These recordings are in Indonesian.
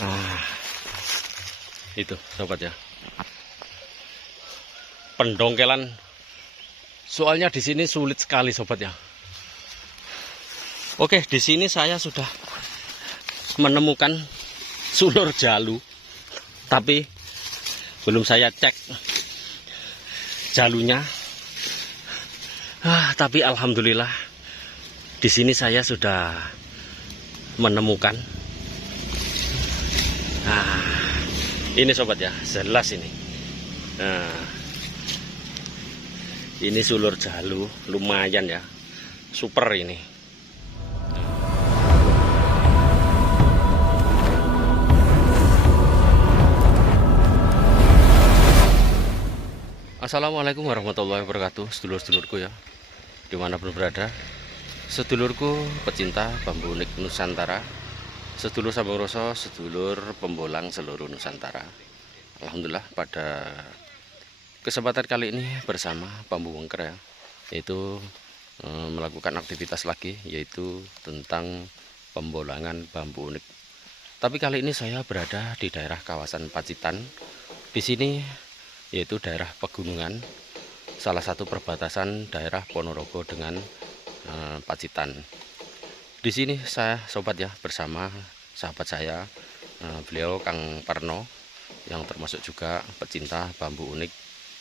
Nah, itu sobat ya. Pendongkelan soalnya di sini sulit sekali sobat ya. Oke, di sini saya sudah menemukan sulur jalu, tapi belum saya cek jalunya. Tapi alhamdulillah di sini saya sudah menemukan. Nah, ini sobat ya, jelas ini. Nah, ini sulur jalu, lumayan ya, super ini. Assalamualaikum warahmatullahi wabarakatuh, sedulur-sedulurku ya, dimanapun berada, sedulurku pecinta bambu unik Nusantara, sedulur Sabang Roso, sedulur pembolang seluruh Nusantara. Alhamdulillah pada kesempatan kali ini bersama Bambu Wengker ya, yaitu melakukan aktivitas lagi, yaitu tentang pembolangan bambu unik. Tapi kali ini saya berada di daerah kawasan Pacitan. Di sini yaitu daerah pegunungan, salah satu perbatasan daerah Ponorogo dengan Pacitan. Di sini saya sobat ya bersama sahabat saya, beliau Kang Parno, yang termasuk juga pecinta bambu unik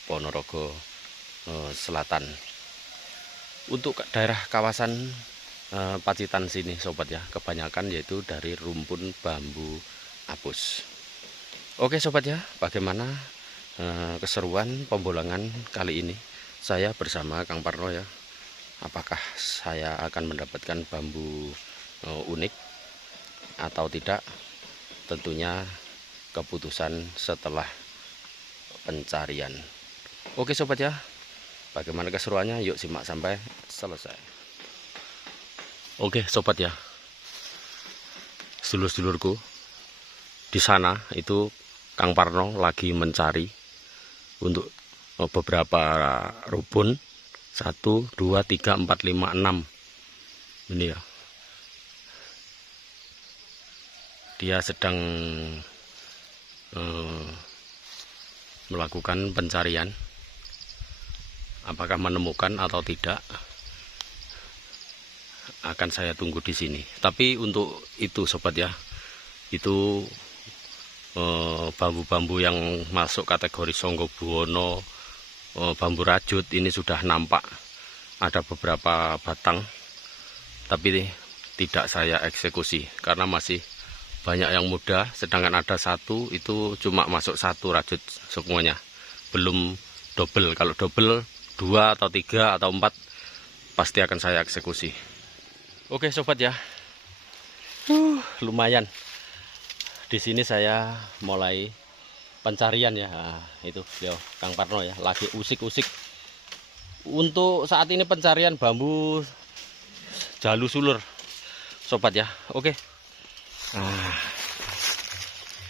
Ponorogo Selatan. Untuk daerah kawasan Pacitan sini sobat ya, kebanyakan yaitu dari rumpun bambu apus. Oke sobat ya, bagaimana keseruan pembolangan kali ini saya bersama Kang Parno ya? Apakah saya akan mendapatkan bambu unik atau tidak? Tentunya keputusan setelah pencarian. Oke sobat ya, bagaimana keseruannya? Yuk simak sampai selesai. Oke sobat ya, sedulur-sedulurku, di sana itu Kang Parno lagi mencari untuk beberapa rumpun, 1, 2, 3, 4, 5, 6 ini ya. Dia sedang melakukan pencarian. Apakah menemukan atau tidak akan saya tunggu di sini. Tapi untuk itu sobat ya, itu bambu-bambu yang masuk kategori Songgo Buwono, bambu rajut ini sudah nampak ada beberapa batang, tapi tidak saya eksekusi karena masih banyak yang muda, sedangkan ada satu itu cuma masuk 1 rajut semuanya, belum double. Kalau double 2 atau 3 atau 4 pasti akan saya eksekusi. Oke sobat ya, lumayan. Di sini saya mulai pencarian ya. Nah, itu beliau Kang Parno ya, lagi usik-usik. Untuk saat ini pencarian bambu jalu sulur sobat ya. Oke. Nah,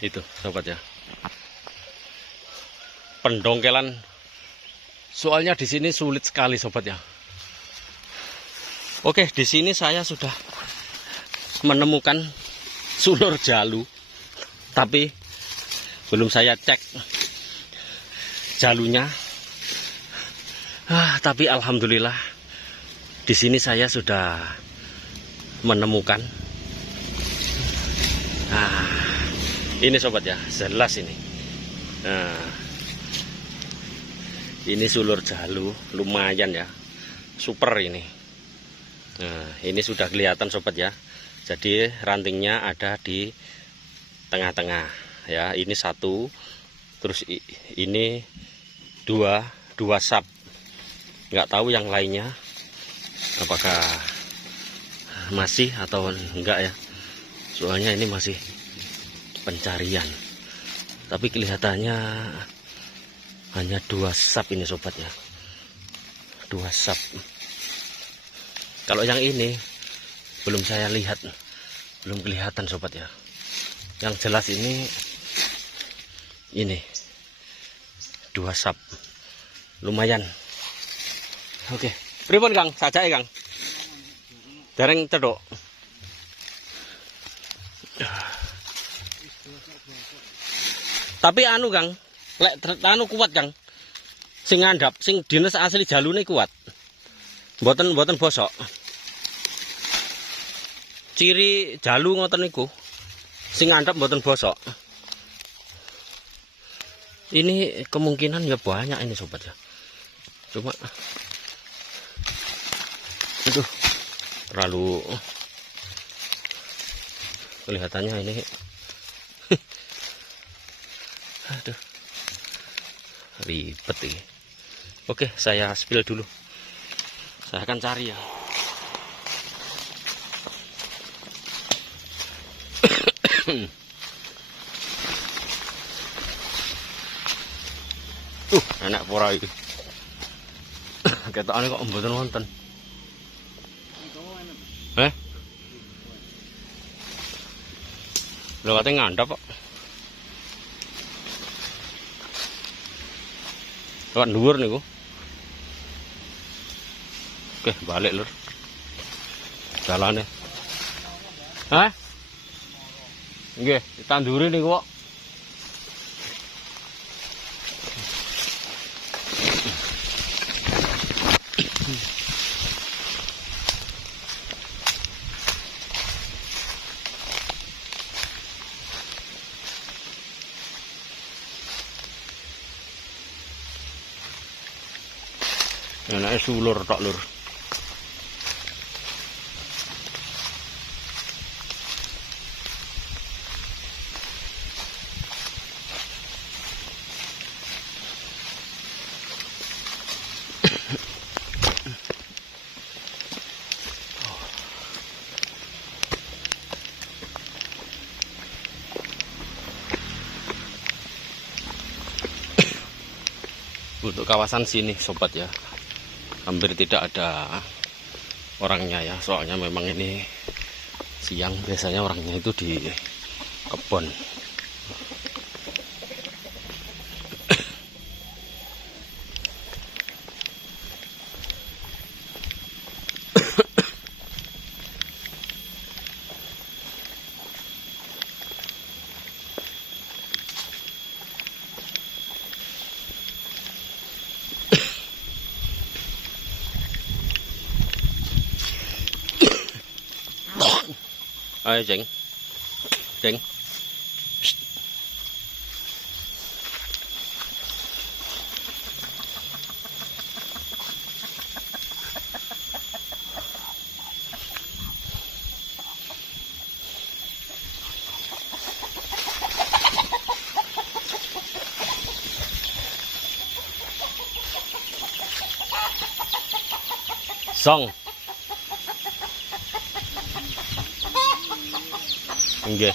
itu sobat ya. Pendongkelan soalnya di sini sulit sekali sobat ya. Oke, di sini saya sudah menemukan sulur jalu, tapi belum saya cek jalunya. Tapi alhamdulillah di sini saya sudah menemukan. Ini sobat ya, jelas ini. Nah, ini sulur jalu, lumayan ya, super ini. Nah, ini sudah kelihatan sobat ya. Jadi rantingnya ada di tengah-tengah ya, ini 1, terus ini 2 sap. Nggak tahu yang lainnya apakah masih atau enggak ya, soalnya ini masih pencarian. Tapi kelihatannya hanya 2 sap ini sobat ya, 2 sap. Kalau yang ini belum saya lihat, belum kelihatan sobat ya. Yang jelas ini 2 sap, lumayan. Oke, pripun Kang, sajake Kang, dereng cedok. Tapi anu Kang, lek anu kuat Kang. Sing ngandhap, sing dinas asli jalune kuat. Mboten bosok. Ciri jalu ngoten niku. Sing ngandhap mboten bosok. Ini kemungkinan ya banyak ini sobat ya. Cuma itu terlalu kelihatannya ini. Aduh. Ribet ini. Oke, saya spill dulu. Saya akan cari ya. Enak pora iki. Ketokane kok mboten wonten. Lho kate ngandhap kok. Lewat dhuwur niku. Oke, balik lur. Jalane. Hah? Nggih, ditanduri niku kok. Enake sulur tok lur. Untuk kawasan sini sobat ya, hampir tidak ada orangnya ya, soalnya memang ini siang, biasanya orangnya itu di kebun. Ayo Ceng, Ceng. Psst. Song. Nggih.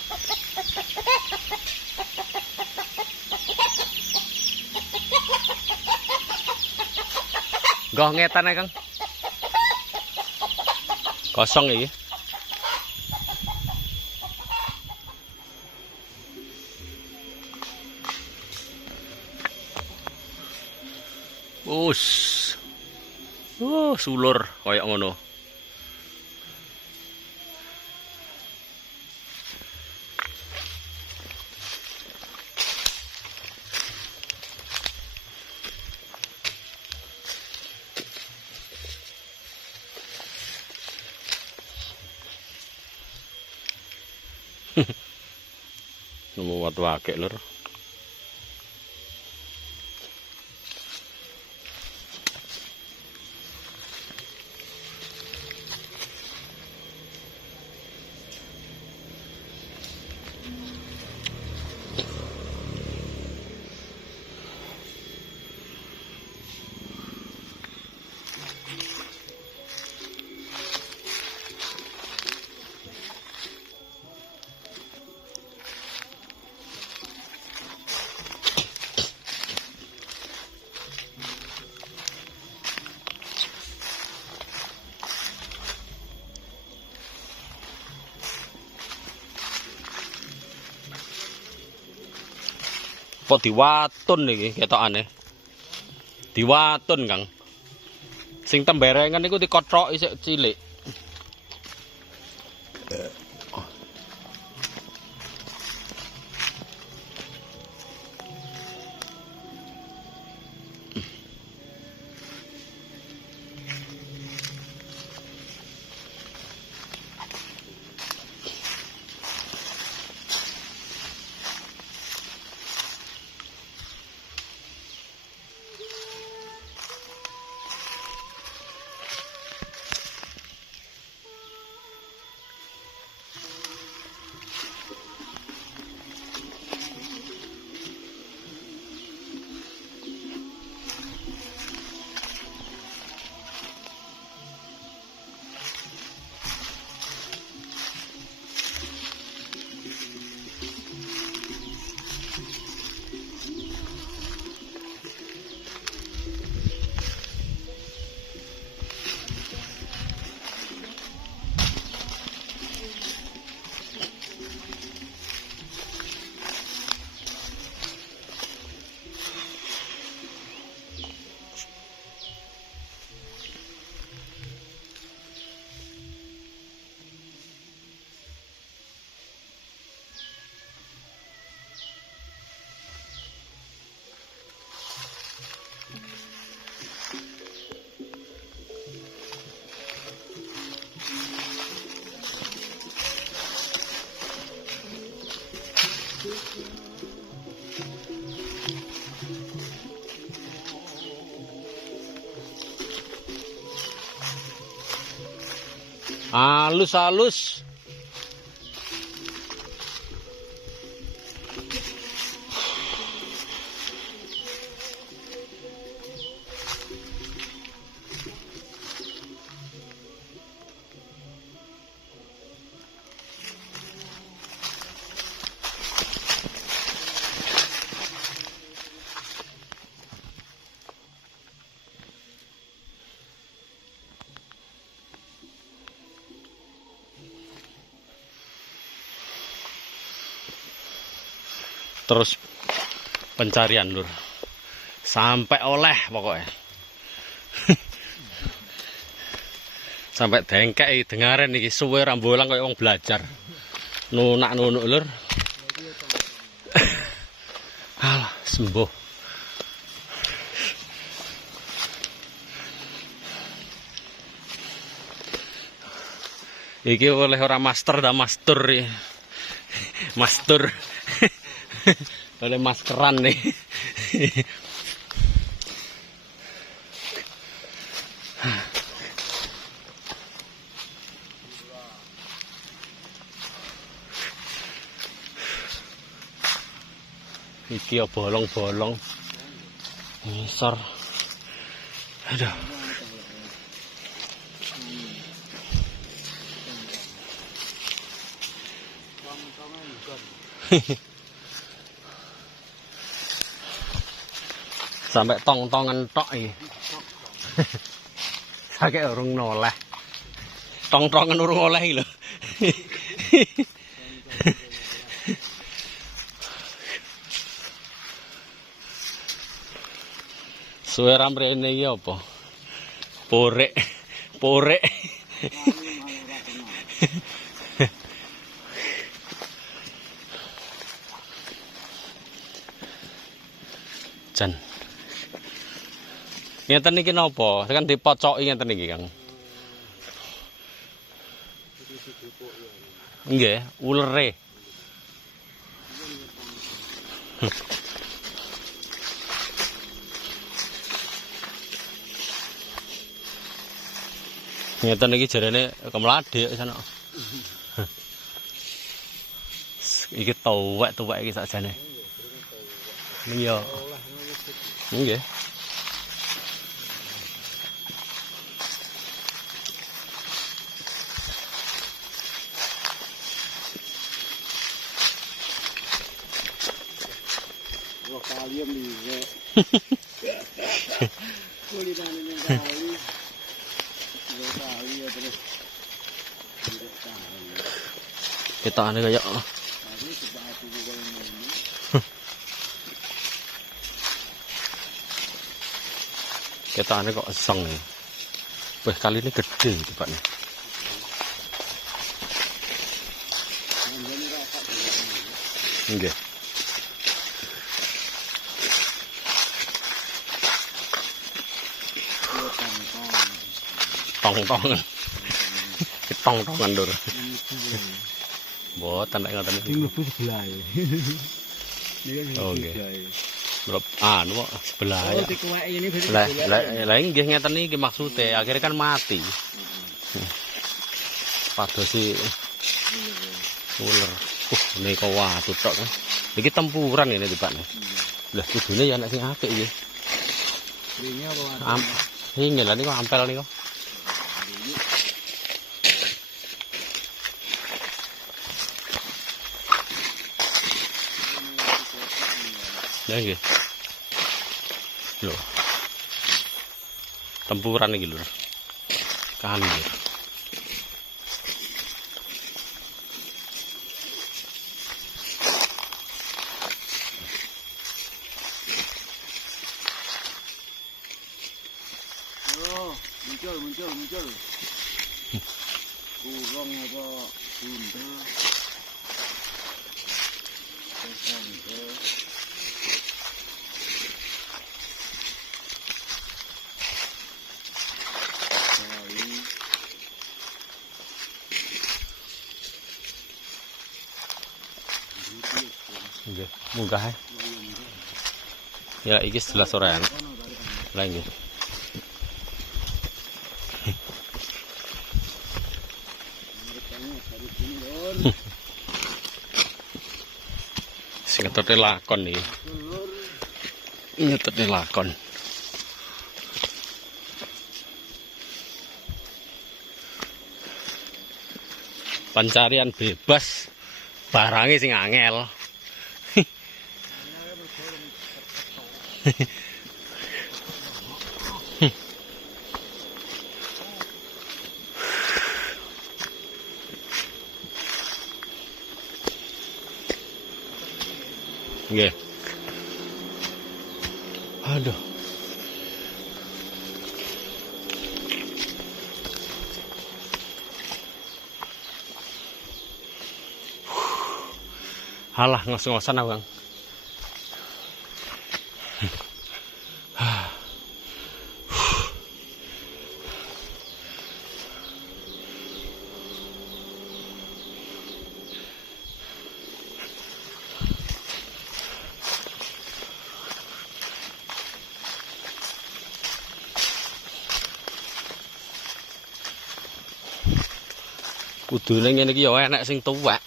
Nggoh ngetan Kang. Kosong iki. Sulur koyo ngono. Nemu watu akeh lur. Kok diwatun iki ketokane. Diwatun, Kang. Sing temberengan niku dikothok isik cilik. Halus-halus. Terus pencarian lur sampai oleh pokoknya. Sampai dengkek dengaren iki suwe rambolang kayak wong belajar nunak nunuk lur. Alah sembuh. Iki oleh orang master dah master ya. Master. Oleh maskeran nih. Iki ya bolong-bolong. Ngisor. Aduh. Sampai tong-tongan tok iki. Sakit urung noleh. Tong-tongan urung oleh iki lho. Suwe ramrene iki apa? Porek. Porek. Jan. Ngeten iki napa? Kan dipocoki ngeten iki, Kang. Nggih, ulere. Ngeten iki jarene kemladek sana. Iki tuwek-tuwek iki sakjane. Iya. Nggih. Kalian nih. Kulitan ini kali. Kali ya terus. Kita ane kayak kita ane kok eseng nih. Wah kali ini gede tempatnya. Enggak. Tong-tongan. Tong-tongan dur. Boten nek ngoten iki. Mlebu sebelah. Oke. Anu kok sebelah ya. Oh, dikuweki ini berarti. Lah nggih ngeten iki maksude, akhirnya kan mati. Padosi ular. Nika watu tok kan. Iki tempuran ini tibane. Lah kudune ya nek sing apik iki. Ringe apa watu? Ini lah niku ampel niku. Ya nggih. Lho. Tempuran iki lho. Kali lho. Oh, muncul. Kurang apa bunda. Nggih, munggah ae. Ya iki sebelah sorean. Lah nggih. ngetutnya lakon nih. Ngetutnya lakon. Pencarian bebas, barangnya sing angel. Nggih. Aduh. Halah ngos-ngosan Bang. Kudune ngene iki ya enek sing tuwek.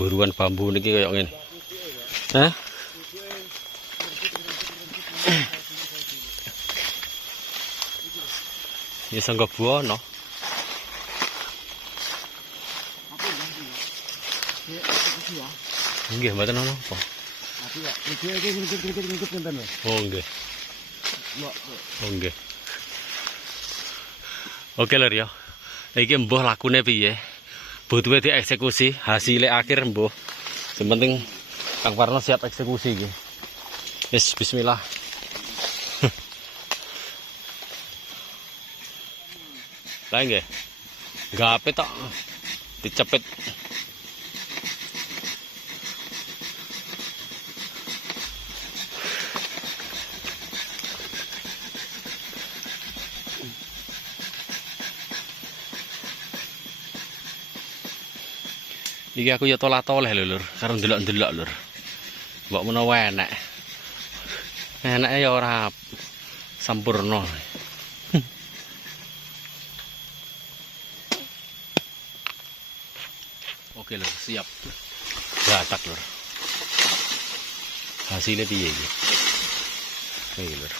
Perburuan bambu niki kayak ngene. Hah? Ya sangga buana. Nggih, mboten ono apa. Oh nggih. Oh nggih. Oke lur ya. Iki mbuh lakune piye? Butuhe dieksekusi, hasilnya akhir mbuh. Yang penting Kang Parno siap eksekusi iki. Yes, bismillah. Lah nggih. Gape tok dicepit. Iki aku ya tolah-toleh lho lur, karo ndelok-ndelok lur. Mbok menawa enek. Enake ya ora sampurna. Oke lur, siap. Gatak lur. Hasilnya piye iki? Iki lur.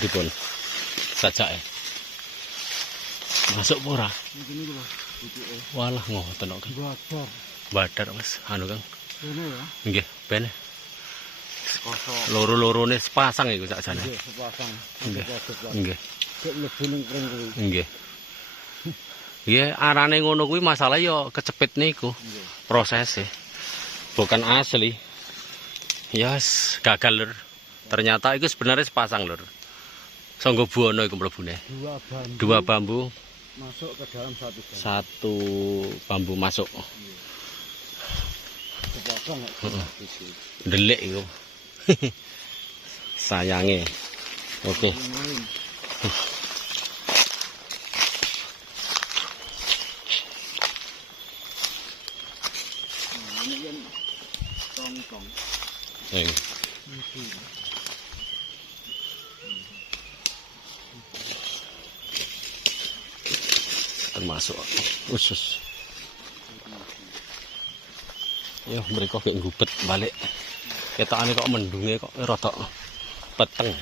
Pripun? Sajake. Masuk ora? Walah ngoten kok. Badar Mas, anu Kang. Nggih, ben. Loro-lorone sepasang iku sakjane. Nggih, sepasang. Nggih. Nggih. Cek mlebu ning kring kuwi. Nggih. Nggih, arane ngono kuwi masalah ya kecepit niku. Prosesnya. Bukan asli. Yes, gagal lur. Ternyata itu sebenarnya sepasang lur. Sanggo buana iku mlebune. Dua bambu masuk ke dalam satu bambu. Satu bambu masuk. Sepasang. Delik iku. Sayange. Oke. Ini kan tong-tong. Termasuk usus. Ya mereka kayak ngubet balik. Ketokane kok mendunge kok rada peteng.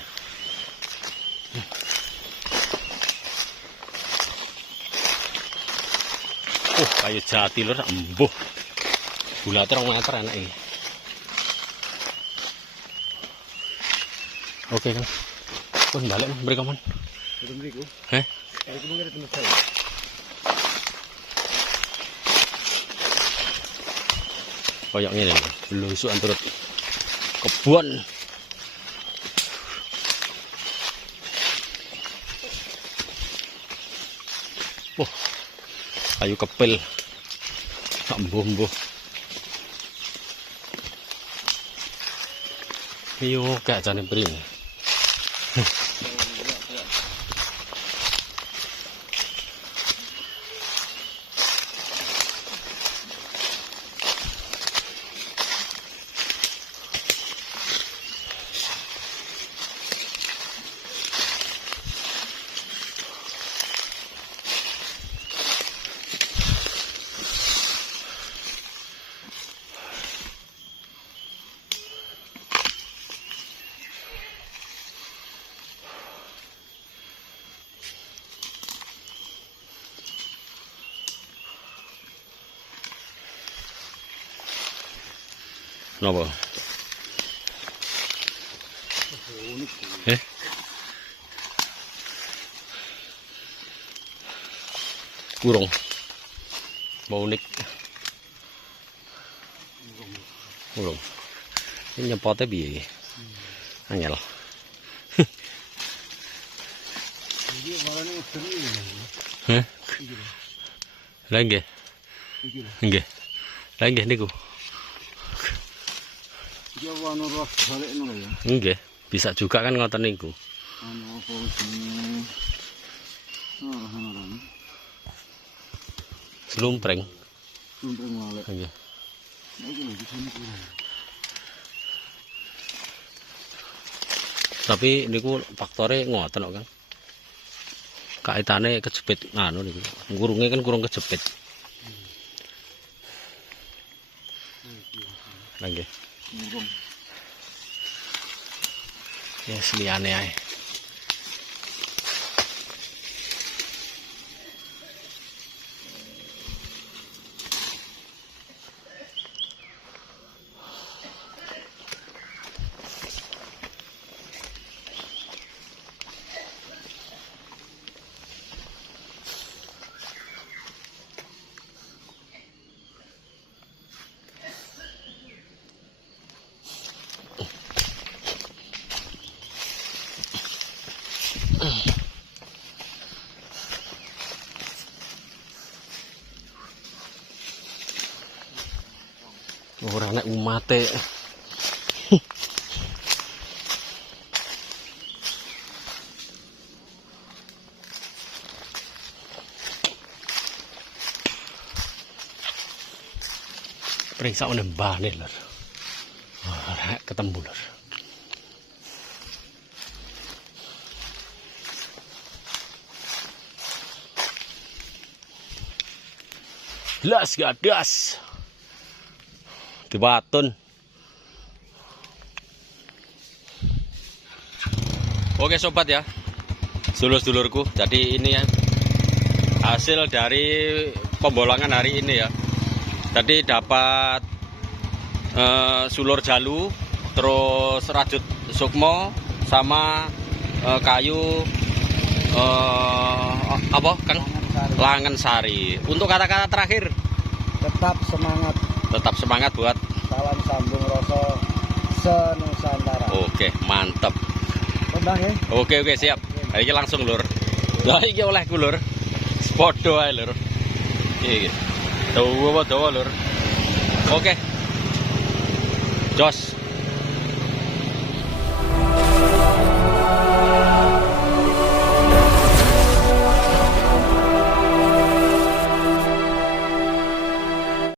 Kayu jati lur embuh. Bulate 2 meter enak iki. Oke kan. Pun balik mereka mon. Itu mriku. Heh. Itu mungkin tempat saya. Koyok ngene lho, blusukan turut kebon. Kayu kepil Ambuh-ambuh. Iyo kayak jane pring. Napa? Kurung. Mau unik. Kurung. Ini nyepotnya piye? Angel. Iki warane seri. Heh. Lah nggih. Nggih. Lah nggih niku. Iki warane ros balekno lho ya. Nggih, bisa juga kan ngoten niku. Ano apa jenenge? Ana. Slumpreng. Suntreng walek. Nggih. Iki lho disini kurang. Tapi niku faktore ngoten kok, Kang. Kaitane kejepit anu niku. Kurunge kan kurung kejepit. Lah nggih. Kurang. Ya liyane ae. Ora nek umate. Periksa nembane lur. Ora ketemu lur. Las gadas. Dibatun. Oke sobat ya, sedulur-sedulurku. Jadi ini ya hasil dari pembolangan hari ini ya. Tadi dapat sulur jalu, terus rajut sukmo, sama kayu apa Kang? Langan sari. Untuk kata-kata terakhir, Tetap semangat. tetap semangat buat. Salam sambung rasa senusantara. Oke, mantep. Tendang ya. Oke siap. Iki langsung lur. Lah iki olehku lur. Podo ae lur. Iki. Dawa lur. Oke. Jos.